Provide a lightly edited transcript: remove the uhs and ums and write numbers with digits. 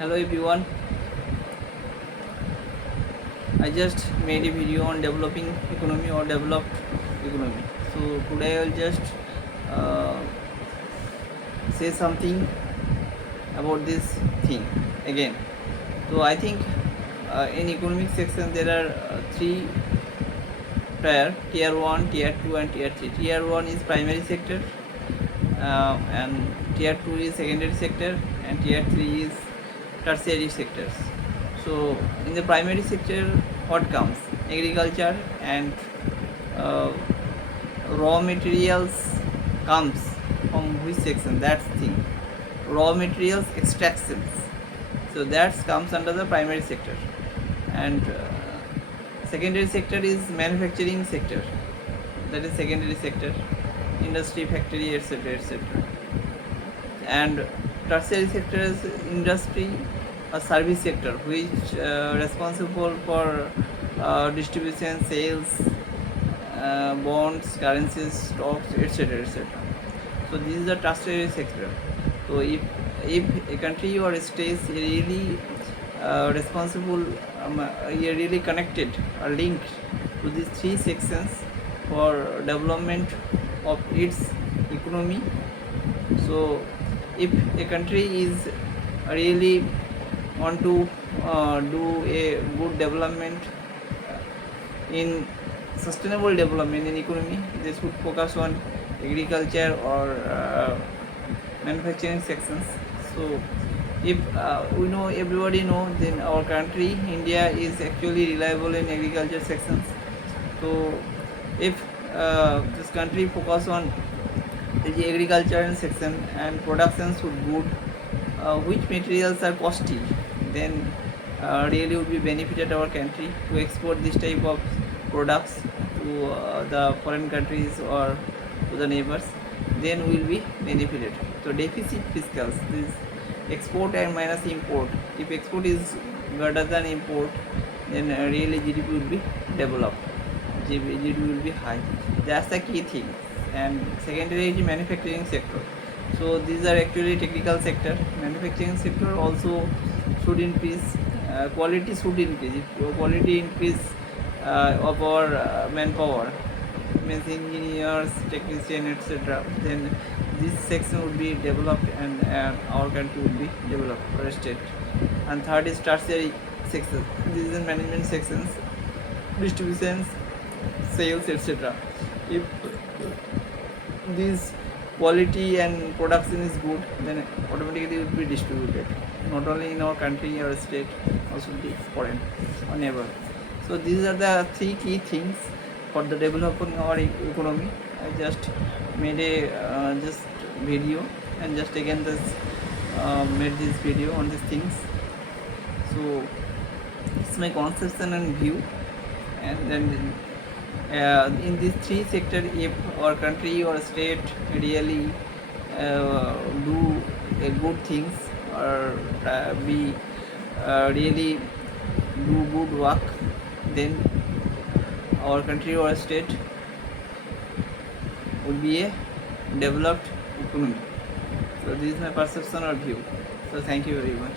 Hello everyone, I just made a video on developing economy or developed economy. So today I will just uh, say something about this thing again. So I think in economic section there are three tier 1, tier 2 and tier 3. Tier 1 is primary sector, and tier 2 is secondary sector, and tier 3 is tertiary sectors. So in the primary sector, what comes? Agriculture and uh, raw materials comes from which section? That's the thing. Raw materials extractions. So that comes under the primary sector, and secondary sector is manufacturing sector. That is secondary sector, industry, factory, etc., etc. And tertiary sector is industry or service sector, which responsible for distribution, sales, bonds, currencies, stocks, etc., etc. So this is the tertiary sector. So if a country or a state is really responsible, really connected or linked to these three sections for development of its economy. So if a country is really want to do a good development in sustainable development in economy, they should focus on agriculture or manufacturing sections. So if we know, everybody know, then our country India is actually reliable in agriculture sections. So if this country focus on the agriculture section and production should good, which materials are costly, then really would be benefited our country to export this type of products to the foreign countries or to the neighbors, then will be benefited. So deficit fiscals, this export and minus import. If export is greater than import, then really GDP will be developed. GDP will be high. That's the key thing. And secondary is manufacturing sector. So these are actually technical sector. Manufacturing sector also should increase. Quality should increase. If quality increase of our manpower, means engineers, technician, etc., then this section would be developed, and our country would be developed for a state. And third is tertiary section. This is the management sections, distributions, sales, etc. If this quality and production is good, then automatically it will be distributed, not only in our country or state, also the foreign or neighbor. So these are the three key things for the developing our economy. I just made a just video, and just again this made this video on these things. So it's my conception and view. And then in these three sectors, if our country or state really do good things, or we really do good work, then our country or state will be a developed economy. So this is my perception or view. So thank you very much.